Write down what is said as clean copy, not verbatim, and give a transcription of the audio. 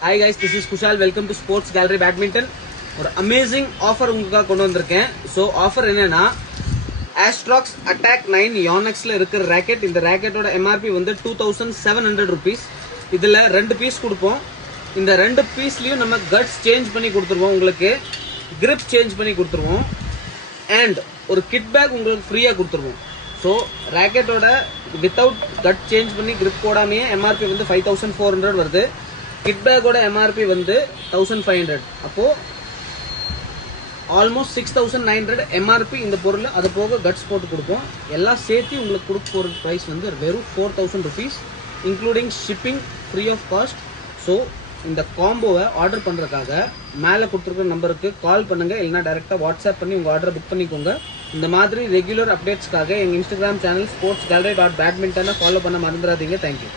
Hi guys, this is Kushal. Welcome to Sports Gallery Badminton. ஒரு amazing offer உங்களுக்காக கொண்டு வந்திருக்கேன். ஸோ ஆஃபர் என்னன்னா ஆஸ்ட்ராக்ஸ் அட்டாக் 9 யானெக்ஸில் இருக்கிற ரேக்கெட். இந்த ரேக்கெட்டோட எம்ஆர்பி வந்து 2700 rupees. இதில் 2 பீஸ் கொடுப்போம். இந்த 2 பீஸ்லையும் நம்ம கட்ஸ் சேஞ்ச் பண்ணி கொடுத்துருவோம், உங்களுக்கு கிரிப் சேஞ்ச் பண்ணி கொடுத்துருவோம், அண்ட் ஒரு கிட் பேக் உங்களுக்கு ஃப்ரீயாக கொடுத்துருவோம். ஸோ ரேக்கெட்டோட வித்தவுட் கட் சேஞ்ச் பண்ணி கிரிப் போடாமையே எம்ஆர்பி வந்து 5400 வருது. கிட் பேக்கோட எம்ஆர்பி வந்து 1500. அப்போது ஆல்மோஸ்ட் 6900 எம்ஆர்பி இந்த பொருள். அது போக கட்ஸ் போட்டு கொடுப்போம். எல்லாம் சேர்த்து உங்களுக்கு கொடுக்க போகிற ப்ரைஸ் வந்து வெறும் 4000 rupees, including shipping free of cost. So இந்த காம்போவை ஆர்டர் பண்ணுறதுக்காக மேலே கொடுத்துருக்குற நம்பருக்கு கால் பண்ணுங்கள், இல்லைனா டேரெக்டாக வாட்ஸ்அப் பண்ணி உங்கள் ஆர்டரை புக் பண்ணிக்கோங்க. இந்த மாதிரி ரெகுலர் அப்டேட்ஸ்க்காக எங்கள் இன்ஸ்டாகிராம் சேனல் sportsgallery.badminton ஃபாலோ பண்ண மறந்துடாதீங்க. தேங்க்யூ.